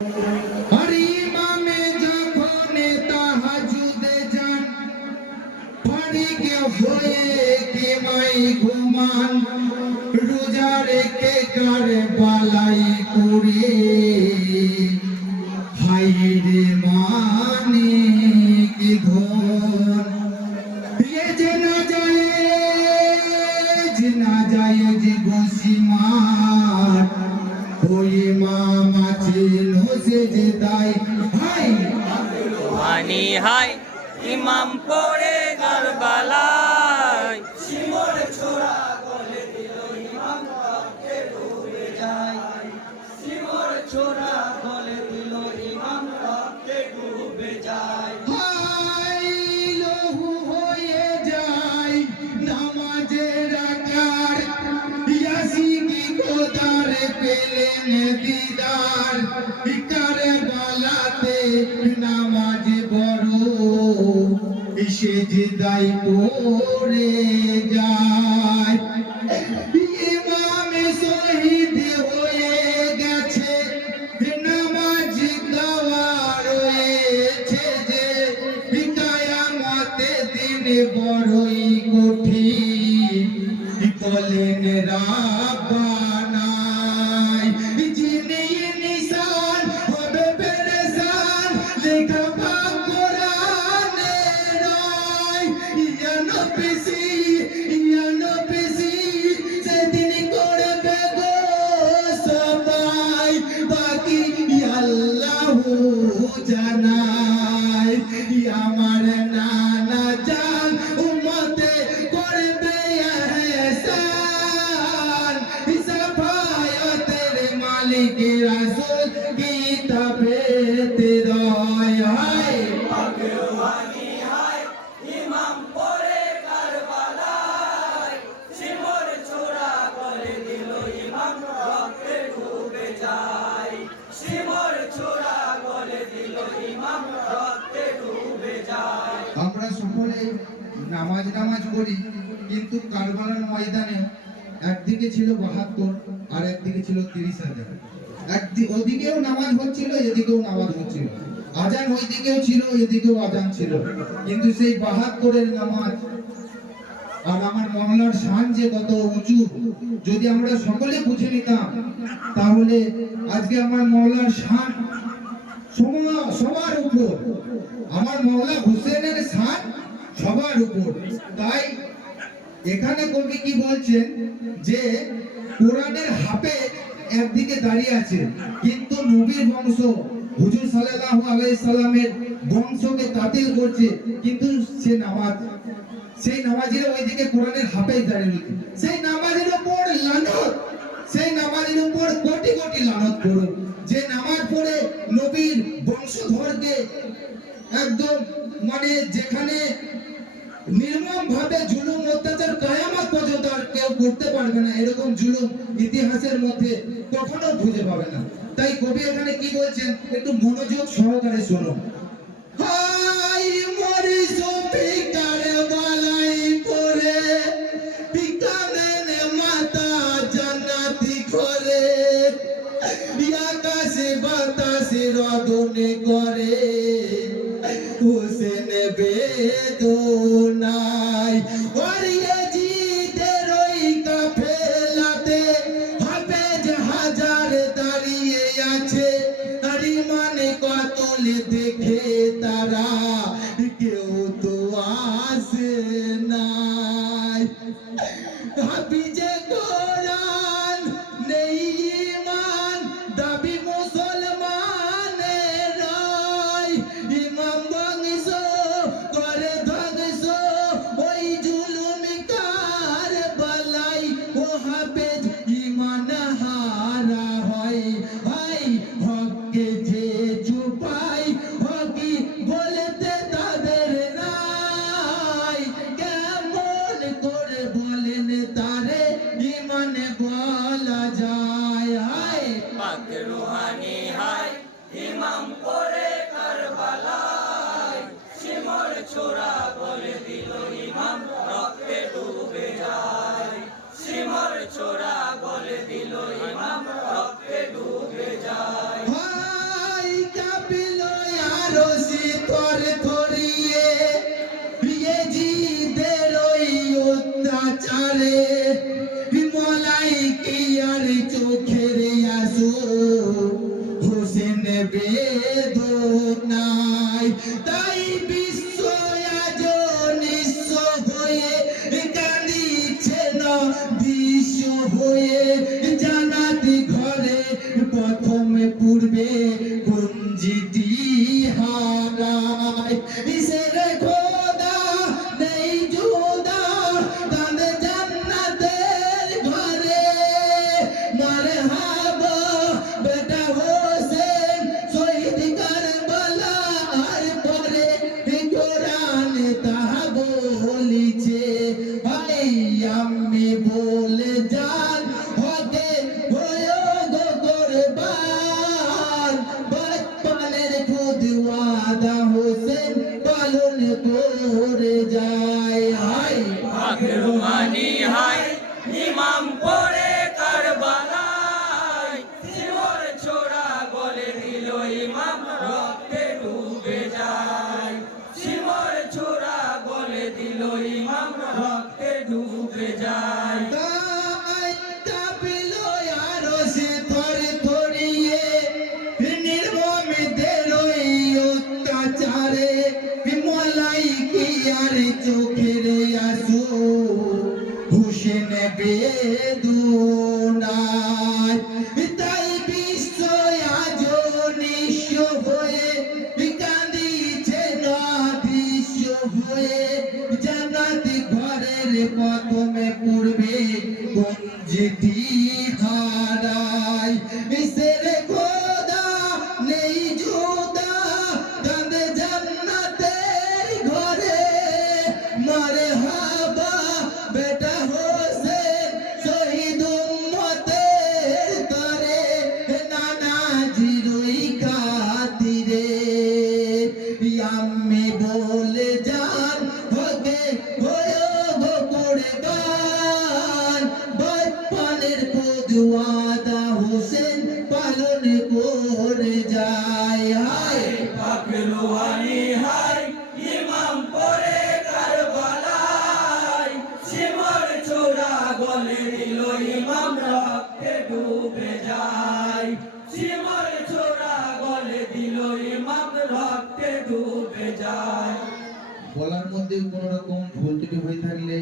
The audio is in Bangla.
আর ইমামে যখন তাহাজ্জুদে যান, ফারিকে হয়ে কে মাই ঘুমান, রোজা রেখে কারবালাই করে, হায়রে মানে কি ধন। ये जना जाए जी गोसीमार, कोई मामा चीनो से जदाई हाय মানি হাই ইমাম পড়ে কারবালায়, শিমর ছোড়া গলে দিল ইমাম রক্তে ডুবে যায়। শিমর ছোড়া গলে দিল ইমাম রক্তে ডুবে যায়। হাই লহু হয়ে যায় নামাজের আকার, ইয়াসিনি খোদার পেলেন দিদার, কারবালাতে নামাজ বড় সেজদাই পড়ে যায়। ইমামে শহীদ হয়ে গেছে, নামাজ গাওয়া রয়েছে যে, কিয়ামতে দিন বড়ই কঠিন, বলেন রাব্বানাই যিনি নিশান হবে পেরেশান, লেখা ভাগ কোরআনে নয়। ইয়া নবী সেদিন করবে গো সবাই, বাকি আল্লাহু জানায়। আমার নানা জান উম্মতে করবে ইহসান, সাফায়াতের মালিক রাসূল কিতাবে তেরায় হায়। ভাগ্যবানী হায় ইমাম পড়ে কারবালায়, শিমর ছোড়া গলে দিল ইমাম রক্তে ডুবে যায়। শিমর ছোড়া গলে দিল ইমাম রক্তে ডুবে যায়। আমরা সকলে নামাজ করি, কিন্তু কারবালার ময়দানে একদিকে ছিল ৭২ আর একদিকে ছিল ৩০,০০০। ওদিকেও নামাজ হচ্ছিল, এদিকেও নামাজ হচ্ছিল, আজান ওইদিকেও ছিল, এদিকেও আজান ছিল, কিন্তু সেই ৭২-এর নামাজ আর আমার মহল্লার শান যে কত উঁচু, যদি আমরা সকলে বুঝে নিতাম, তাহলে আজকে আমার মহল্লার শান সবার উপর, আমার মওলা হুসেনের শান সবার উপর। তাই এখানে কবি কি বলছেন যে কোরআনের হাফেজ একদিকে দাঁড়িয়ে আছে, কিন্তু নবীর বংশ হুজুর সাল্লাল্লাহু আলাইহি সাল্লামের বংশকে তাতিল করছে, কিন্তু সেই নামাজের ওইদিকে কোরআনের হাফেজ দাঁড়িয়ে রয়েছে। সেই নামাজের উপর লানত, সেই নামাজের উপর কোটি কোটি লানত করুন, যে নামাজ পড়ে নবীর বংশধরকে একদম মানে যেখানে নির্মম ভাবে জুলুম অত্যাচার কিয়ামত পর্যন্ত আর কেউ করতে পারবে না, এরকম জুলুম ইতিহাসের মধ্যে কখনো খুঁজে পাবে না। তাই কবি এখানে কি বলছেন একটু মনোযোগ সহকারে শোনো। হাই মরি সফি কারবালাই পড়ে, বিকানে মাতা জান্নাতি করে, আকাশে বাতাসে রদনে করে, হুসেন বেদনায় ওরিয়ে জিদের ওই কাফেলাতে, হাফেজ হাজার দাঁড়িয়ে আছে, আরে মানে কতল দেখে তারা কেউ তো আসে নাই। হাফিজে কোরআন নেই ঈমান, দাবি মুসলমানের নয়, ইমাম বংশ করে ধ্বংস, ওই জুলুমি কারবালাই, ও হাফেজ ঈমান হারা হয়, হককে যে চুপাই হকি বলতে আরশি তর তরিয়ে ইয়েজিদের ওই অত্যাচারে মালাইকিয়ার চোখের আসো হোসেন বেদনায় তাই বিশ্ব আজ নিঃস্ব হয়ে কাঁদিছে না দৃশ্য হয়ে জানাতে ঘরে প্রথমে পূর্বে গুঞ্জিটি হারায় ইসের খোদা নেই জোদা কাঁদে জান্নাতের ঘরে মারহাবা বেটা হোসেন শহীদ কারবালা আর পরে কোরআন তাহা বলিছে ভাই আমি বলে যান হতে হয়ে গো কোরবান বাচ্চাদের খুদ ওয়াদা হোসেন পালন করে যায় হায় রুহানি হাই ইমাম পড়ে কারবালায় সিমর ছোড়া গলে দিল ইমাম রক্তে ডুবে যায় সিমর ছোড়া গলে দিল ইমাম রক্তে ডুবে যায় তাই কাঁপিল আরশে থর থরিয়ে নির্মমদের ওই অত্যাচারে মালাইকিয়ার চোখের আসো হোসেন বেদনায় তাই বিশ্ব আজ নিঃস্ব হয়ে কাঁদিছে না দৃশ্য হয়ে জান্নাত ঘরের প্রথমে পূর্বে গঞ্জিটি হারায় ইসের খোদা নেই জোদা কাঁদে জান্নাতের ঘরে মারহাবা বেটা হোসেন শহীদ উম্মতের তরে নানাজির ওই খাতিরে আমি বলে যান হকে হয়ে গো কোরবান বাচ্চাদের খুদ ওয়াদা হোসেন পালন করে যায় হায় রুহানি হাই ইমাম পড়ে কারবালায় সিমর ছোড়া গলে দিল ইমাম রক্তে ডুবে যায় সিমর ছোড়া গলে দিল ইমাম রক্তে ডুবে যায় বলার মধ্যে কোনো রকম ভুল ত্রুটি হয়ে থাকলে